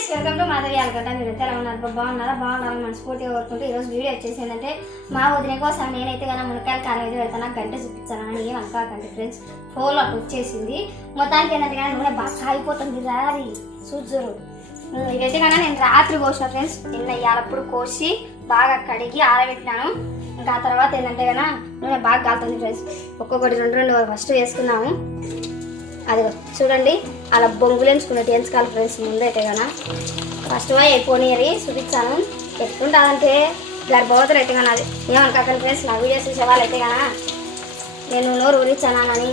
Friends welcome to Madhavi Alagadda మీరు ఎలా ఉన్నారు? బాగున్నారా? బాగున్నారా? మనస్ఫూర్తిగా కోరుకుంటూ ఈరోజు వీడియో వచ్చేసి ఏంటంటే మా వదిన కోసం నేనైతే కానీ మునక్కాయలు కారం అయితే పెడతాను. నాకు గంట చూపించాలని ఏం అనుకోకండి ఫ్రెండ్స్ ఫోన్ అటు వచ్చేసింది. మొత్తానికి ఏంటంటే కానీ నూనె బాగా కాగిపోతుంది రారి చూచరు ఇదైతే కానీ నేను రాత్రి కోసిన ఫ్రెండ్స్. నిన్న ఇవాళప్పుడు కోసి బాగా కడిగి ఆరబెట్టినాను. ఇంకా ఆ తర్వాత ఏంటంటే కన్నా నూనె బాగా కాలుతుంది ఫ్రెండ్స్. ఒక్కొక్కటి రెండు రెండు ఫస్ట్ వేసుకున్నాము. అది చూడండి అలా బొంగులు ఎంచుకున్నట్టు ఎంచుకోవాలి ఫ్రెండ్స్ ముందైతే కదా ఫస్ట్ అయిపోయినరి చూపించాను ఎట్లుంటుందంటే గర్భవతులు అయితే కానీ అది. ఏమనుకోకండి ఫ్రెండ్స్ నా వీడియోస్ చూసేవాళ్ళు అయితే కదా నేను నోరు ఊరించానని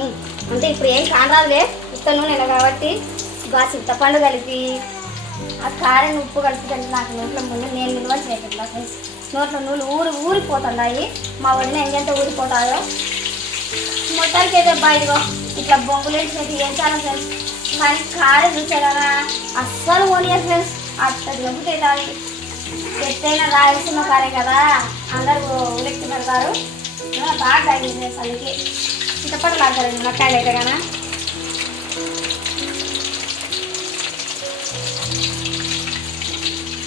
అంటే ఇప్పుడు ఏం కానరాదులే ఉత్త నూనె కాబట్టి బాగా చింతపండు కలిపి ఆ కారం ఉప్పు కలుపుతుంటే నాకు నోట్లో ముందు నేను నిల్వ చేయకుండా ఫ్రెండ్స్ నోట్లో నూనె ఊరు ఊరిపోతున్నాయి మా వదిన ఎంతెంత ఊరిపోతాయో? మొత్తానికి అయితే బయటకు ఇట్లా బొంగులేసి అయితే ఏం ఫ్రెండ్స్ కానీ కారం చూసే అస్సలు పోనీయర్ ఫ్రెండ్స్ అట్లా దొరుకుతాయి దాని ఎత్తైన రాయలసీమ కారే కదా అందరూ ఉలెక్కి పెడతారు బాగా తగ్గింది ఫ్రెండ్స్ అందుకే చిట్టపట్టు ఆడతారండి మునక్కాయలు అయితే కానీ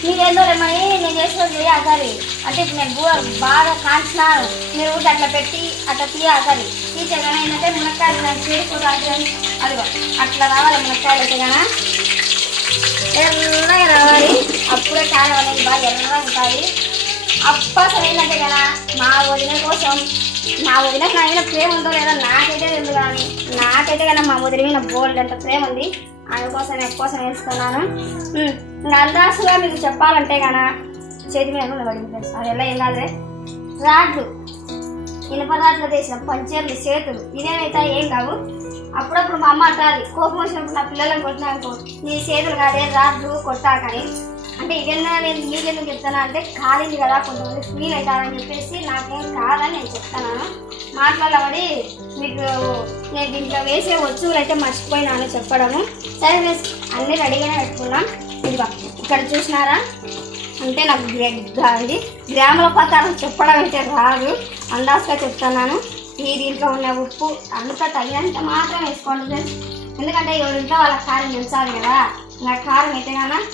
మీరేందో రేమని నేను చేసినది ఆకలి అంటే నేను బాగా కాల్చినాను మీరు ఊరికి అట్లా పెట్టి అట్లా తీయ ఈ తీసేగానే ఏంటంటే మునక్కాయలు నాకు చేరిపోతారు అదిగో అట్లా రావాలి మునక్కాయలు అయితే కానీ ఎర్రగా రావాలి. అప్పుడే కారం అనేది బాగా ఎర్రగా ఉంటాయి. అప్పసం ఏంటంటే కదా మా వదిన కోసం మా వదిన నా మీద ప్రేమ ఉందో లేదో నాకైతే తెలియదు కానీ నాకైతే కదా మా వదిన మీద బోల్డ్ అంత ప్రేమ ఉంది. అందుకోసం నేను కోసం వేసుకున్నాను ఇంకా అందాసుగా మీకు చెప్పాలంటే కదా చేతి మీద పడింది. అది ఎలా ఏం కాదులే. రాడ్లు. ఇనుప రాడ్లు పంచర్లు చేతులు ఇదేమైతే ఏం కావు. అప్పుడప్పుడు మా అమ్మ అంటారు కోపం వచ్చినప్పుడు నా పిల్లలను కొట్టినానుకో నీ చేతులు కాదే రాదు కొట్టాకని అంటే ఇదన్నా నేను మీకెందుకు చెప్తానా అంటే కాలింది కదా కొంతమంది ఫీల్ అవుతారని చెప్పేసి నాకేం కాదని నేను చెప్తాను మాట్లాడబడి మీకు నేను దీంట్లో వేసే వస్తువులు అయితే మర్చిపోయినాను చెప్పడము. సరే ఫ్రెండ్స్ అన్నీ రెడీగానే పెట్టుకున్నాం. ఇదిగో ఇక్కడ చూసినారా? అంటే నాకు గ్రె- అండి గ్రాముల ప్రకారం చెప్పడం అయితే రాదు. అందాజుగా చెప్తున్నాను. ఈ దీంట్లో ఉన్న ఉప్పు అంతా తగినంత మాత్రం వేసుకోండి ఫ్రెండ్స్. ఎందుకంటే ఎవరింట్లో వాళ్ళ కారం తెలుసాలి కదా. ఇంకా కారం అయితే కానీ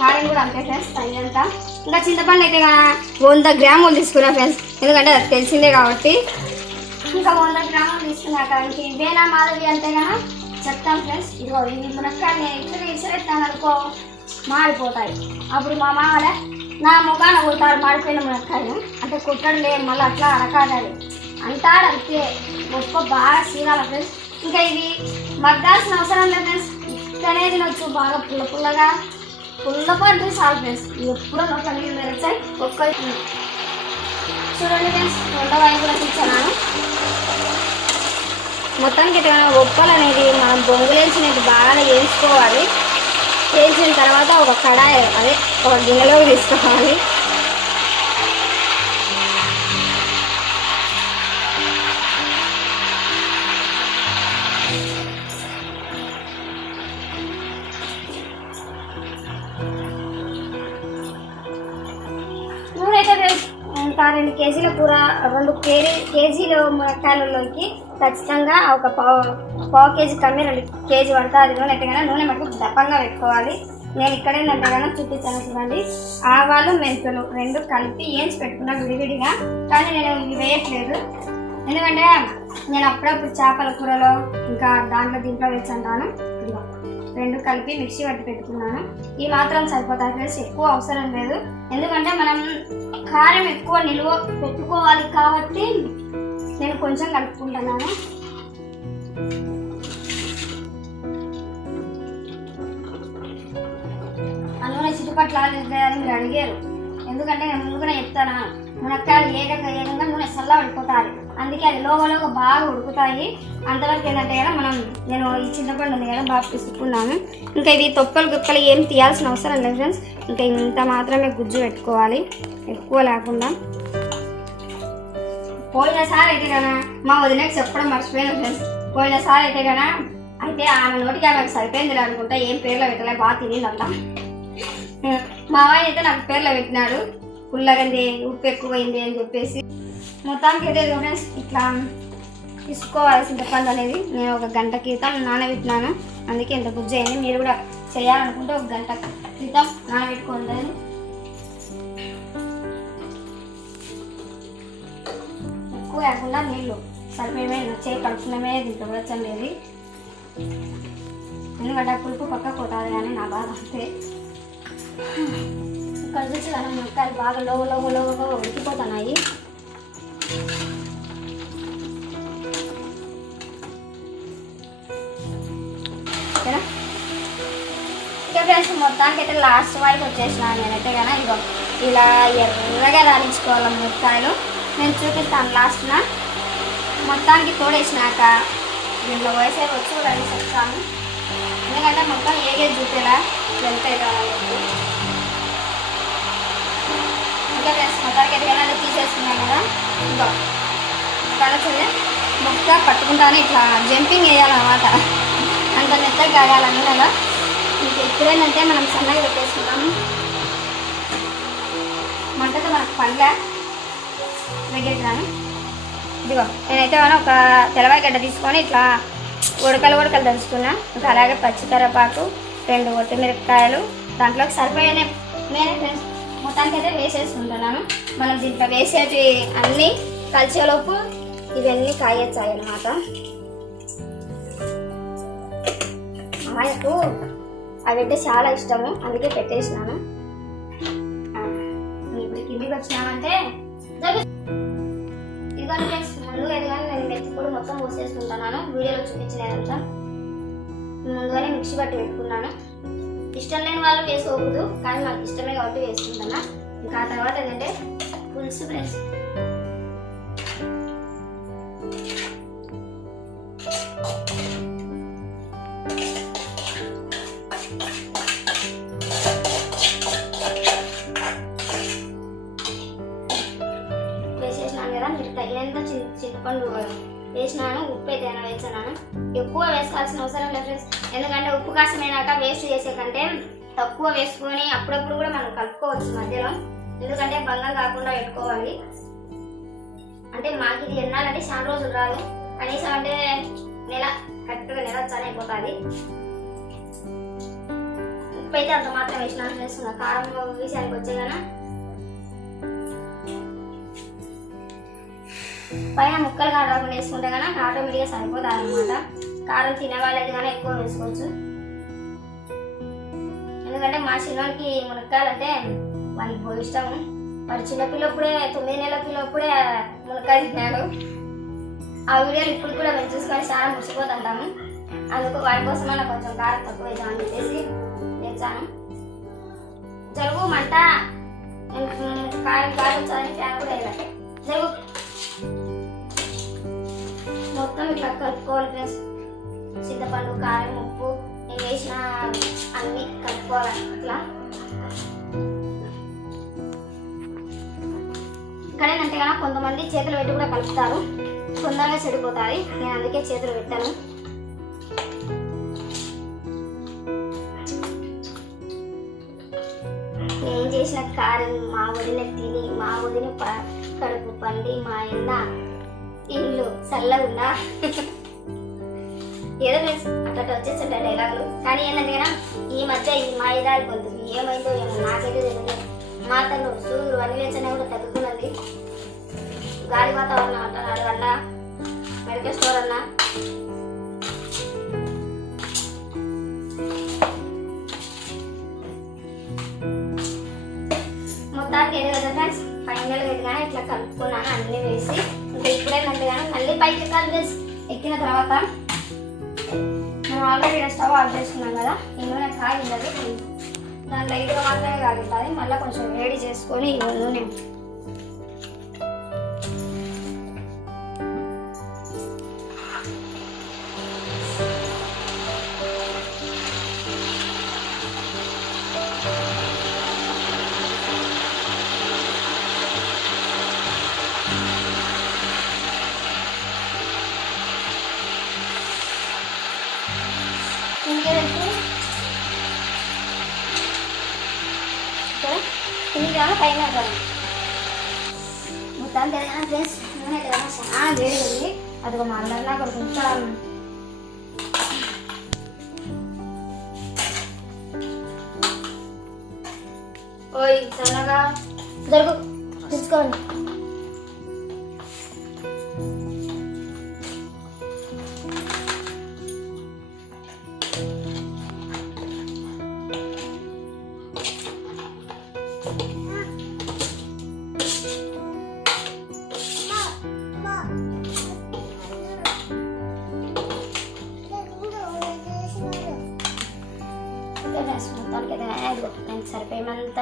కారం కూడా అంతే ఫ్రెండ్స్ తగినంత. ఇంకా చింతపండు అయితే కానీ వంద గ్రాములు తీసుకున్నా ఫ్రెండ్స్. ఎందుకంటే అది తెలిసిందే కాబట్టి. ఇంకా వంద గ్రాములు తీసుకున్నాక ఇంక ఇవేనా మాధవి అంటే కానీ చెప్తాం ఫ్రెండ్స్. ఇదిగో ఇవి నేను ఇట్లా ఇసిరేస్తాను అనుకో మాడిపోతాయి అప్పుడు మా మామల నా ముఖాన కొడతారు మాడిపోయిన మునక్కాయను అంటే కుట్టడం లేదు మళ్ళీ అట్లా అరకాడాలి అంటాడు అంతే. గొప్ప బాగా సీరాల ఫ్రెండ్స్. ఇంకా ఇవి మగ్గాల్సిన అవసరం లేదు ఫ్రెండ్స్. ఇక్కడనే తినొచ్చు బాగా పుల్ల పుల్లగా. పుల్లపంటే చాలు ఫ్రెండ్స్. ఎప్పుడో నోట్ల నీళ్ళు తెరచాయి ఒక్క చూడండి ఫ్రెండ్స్ రెండో వైపు కూడా తెచ్చాను మొత్తానికి అయితే గొప్పలు అనేది మనం బొంగులేసినట్టు బాగా వేసుకోవాలి వేసిన తర్వాత ఒక కడాయి అదే ఒక గిన్నెలోకి తీసుకోవాలి. అయితే రెండు కేజీల కూర రెండు కేజీ కేజీల మునక్కాయలలోకి ఖచ్చితంగా ఒక పావు పావు కేజీ కమ్మి రెండు కేజీ అది నూనె ఎట్టగానే నూనె మటుకు దప్పంగా పెట్టుకోవాలి. నేను ఇక్కడ ఏంటంటే కన్నా చూడండి. ఆవాలు మెంతులు రెండు కలిపి ఏంచి పెట్టుకున్నా విడివిడిగా. కానీ నేను ఇవి వేయట్లేదు. ఎందుకంటే నేను అప్పుడప్పుడు చేపల కూరలో ఇంకా దాంట్లో దీంట్లో వేసి అంటాను రెండు కలిపి మిక్సీ పట్టి పెట్టుకున్నాను. ఈ మాత్రం సరిపోతాయి ఫ్రెండ్స్. ఎక్కువ అవసరం లేదు. ఎందుకంటే మనం కారం ఎక్కువ నిలువ పెట్టుకోవాలి కాబట్టి నేను కొంచెం కలుపుకుంటున్నాను. అందులో చిట్టుపట్ల అని మీరు అడిగారు. ఎందుకంటే నేను ముందుగానే చెప్తానా మునక్కాయలు ఏకంగా ఏకంగా నూనె చల్ల పడిపోతాయి అందుకే అది లోగలోగా బాగా ఉడుకుతాయి. అంతవరకు ఏంటంటే కదా మనం నేను ఈ చింతపండు ఉంది కదా బాగా పిసుకున్నాను ఇంకా ఇది తొక్కలు గుక్కలు ఏం తీయాల్సిన అవసరం లేదు ఫ్రెండ్స్. ఇంకా ఇంత మాత్రమే గుజ్జు పెట్టుకోవాలి. ఎక్కువ లేకుండా. పోయినసారి అయితే కదా మా వదినకి చెప్పడం మర్చిపోయాను ఫ్రెండ్స్. పోయినసారి అయితే కదా అయితే ఆమె నోటికి ఆమెకు సరిపోయింది అనుకుంటా ఏం పేర్లో పెట్టలే బాగా తినిందంట. మా ఆయన అయితే నాకు పేర్లో పెట్టినాడు. పుల్లగంది ఉప్పు ఎక్కువైంది అని చెప్పేసి. మొత్తానికి అయితే ఫ్రెండ్స్ ఇట్లా తీసుకోవాలి చింతపండు అనేది. నేను ఒక గంట క్రితం నానబెట్టినాను. అందుకే ఇంత గుజ్జు అయింది. మీరు కూడా చేయాలనుకుంటే ఒక గంట క్రితం నానబెట్టుకోండి. ఎక్కువ కాకుండా నీళ్ళు. సరిపోయే చేయి కడుపునమే దీంట్లో వచ్చం లేదు ఎందుకంటే పులుపు పక్క కొట్టాలి కానీ నా బాధ అంతే. ఇక్కడ చూసి కదా ముక్కలు బాగా లోగు లోగు లోగుగా ఉడికిపోతున్నాయి. ఓకేనా? ఫ్రెండ్స్ మొత్తానికి అయితే లాస్ట్ వరకు వచ్చేసిన నేనైతే కానీ ఇగో ఇలా ఎర్రగా రాణించుకోవాలి ముక్కాయలు నేను చూపిస్తాను లాస్ట్న. మొత్తానికి తోడేసినాక దీంట్లో వయసే వచ్చి కూడా చెప్తాను ఎందుకంటే మొత్తం ఏగే చూపేలా వెళ్తాయి కదా ఇంకా ఫ్రెండ్స్ మొత్తానికి అయితే తీసేసుకున్నాం కదా. ఇంకా కలచలే మొక్క పట్టుకుంటానే ఇట్లా జంపింగ్ వేయాలన్నమాట. అంత మెత్తగా కాగాలని కదా ఇంకా ఎప్పుడేంటంటే మనం సన్నగా పెట్టేసుకున్నాము మంటతో మనకు పండ్ల దగ్గరికి రాను ఇదిగో నేనైతే ఒక తెల్లవారి గడ్డ తీసుకొని ఇట్లా ఉడకలు ఉడకలు దంచుకున్నా ఇంకా అలాగే పచ్చికరపాకు రెండు కొత్తిమిరపకాయలు దాంట్లోకి సరిపోయేనే నేనే ఫ్రెండ్స్ మొత్తానికి అయితే వేసేసుకుంటున్నాను. మనం దీంట్లో వేసేవి అన్నీ కలిసేలోపు ఇవన్నీ కాయొచ్చాయి అనమాట అమ్మాయికు అవి అంటే చాలా ఇష్టము. అందుకే పెట్టేసినాను. ఇప్పుడు కిందికి వచ్చినామంటే జరుగు. ఫ్రెండ్స్ నేను కూడా మొత్తం పోసేసుకుంటున్నాను వీడియోలో చూపించినదంతా ముందుగానే మిక్సీ పట్టి పెట్టుకున్నాను. ఇష్టం లేని వాళ్ళు వేసుకోకూడదు కానీ నాకు ఇష్టమే కాబట్టి వేసుకుంటున్నా. ఇంకా ఆ తర్వాత ఏంటంటే పులుసు ఫ్రెండ్స్ ఎంత చింతపండు వేసినాను ఉప్పు అయితే ఏమైనా వేసినాను ఎక్కువ వేసుకోవాల్సిన అవసరం లేదు ఫ్రెండ్స్. ఎందుకంటే ఉప్పు కాసమైనాక వేస్ట్ చేసే కంటే తక్కువ వేసుకొని అప్పుడప్పుడు కూడా మనం కలుపుకోవచ్చు మధ్యలో. ఎందుకంటే భంగం కాకుండా పెట్టుకోవాలి. అంటే మాకు ఇది ఎన్నాలంటే చాలా రోజులు రాదు. కనీసం అంటే నెల కరెక్ట్గా నెల చాలా అయిపోతుంది. ఉప్పు అయితే అంత మాత్రం వేసినాను ఫ్రెండ్స్ కారం విషయానికి వచ్చే పైన ముక్కలు కారం వేసుకుంటే కానీ ఆటోమేటిక్గా సరిపోతుంది అనమాట కారం తినేవాళ్ళది కానీ ఎక్కువ వేసుకోవచ్చు. ఎందుకంటే మా చిన్నోడికి మునక్కాయలంటే వాళ్ళకి బాగా ఇష్టము. వాడు చిన్న పిల్లప్పుడే తొమ్మిది నెలల పిల్లప్పుడే మునక్కాయ తిన్నాడు ఆ వీడియోలు ఇప్పుడు కూడా మేము చూసుకొని చాలా మురిసిపోతుంటాము. అందుకు వాడి కోసం అన్న కొంచెం కారం తక్కువ వేద్దామని చెప్పేసి తెచ్చాను జరుగు మంట కారం కారం వచ్చాదని ఫ్యాన్ కూడా వేయాలి జరుగు కలుపుకోవాలి ఫ్రెండ్స్. చింతపండు కారం ఉప్పు నేను వేసిన అన్ని కలుపుకోవాలి. అట్లా. ఇక్కడేనంటే కనుక కొంతమంది చేతులు పెట్టి కూడా కలుపుతారు. తొందరగా చెడిపోతాయి. నేను అందుకే చేతులు పెట్టాను. నేను చేసిన కారం మా వదిన తిని మా వదిన ప- కడుపు పండి మా అన్న ఇల్లు చల్లగుందా ఏదో ఫ్రెండ్స్ అట్లా వచ్చేసింట డైలాగులు. కానీ ఏంటంటే ఈ మధ్య ఈ మా ఇదాలు పొందుతుంది ఏమైందో ఏమో నాకైతే తెలియదు. మాటలు సూర్యుడు అన్ని కూడా తగ్గుతున్నది. గాలి వాతావరణం అంటున్నాడు వల్ల మెడికల్ స్టోర్ అన్నా. మొత్తానికి ఏదో కదా ఫ్రెండ్స్ ఫైనల్గా కానీ ఇట్లా కలుపుకున్నాను అన్నీ వేసి. ఎప్పుడైనా ఇప్పుడేంటంటే కానీ మళ్ళీ పైకి ఎక్కాలి ఎక్కిన తర్వాత మనం ఆల్రెడీ స్టవ్ ఆఫ్ చేసుకున్నాం కదా ఈ నూనె కాగిండదు దాంట్లో ఇదిగా మాత్రమే కాగుతుంది మళ్ళీ కొంచెం వేడి చేసుకొని నూనె. పైన మొత్తం తెలంగాణ ఫ్రెండ్స్ నూనె తెలంగాణ చాలా వేడి ఉంది. అది ఒక మళ్ళీ నాకు కొంచెం ఓయ్ సన్నగా. జరుగు తీసుకోండి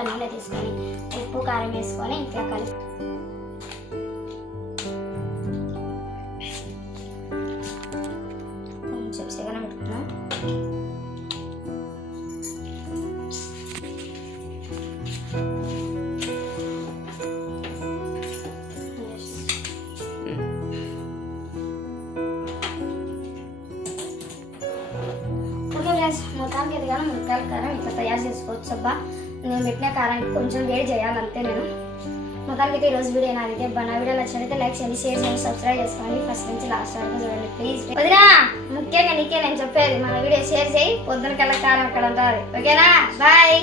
సరిపోయేంత నూనె తీసుకొని ఉప్పు కారం వేసుకొని ఇట్లా కలిపి కొంచెం సెగన పెట్టుకున్నాం మొత్తానికి ఇది కానీ కారం ఇట్లా తయారు చేసుకోవచ్చు అబ్బా. నేను పెట్టిన కారానికి కొంచెం వేడి చేయాలంతే నేను. మొత్తానికి అయితే ఈరోజు వీడియో నాదైతే నా వీడియో నచ్చినట్లయితే లైక్ చేయండి షేర్ చేయండి సబ్స్క్రైబ్ చేసుకోండి. ఫస్ట్ నుంచి లాస్ట్ వరకు చూడండి ప్లీజ్ వదినా ముఖ్యంగా నీకే నేను చెప్పేది మన వీడియో షేర్ చేయి పొద్దున కల్లా కారం అక్కడ ఉంటుంది. ఓకేనా? బాయ్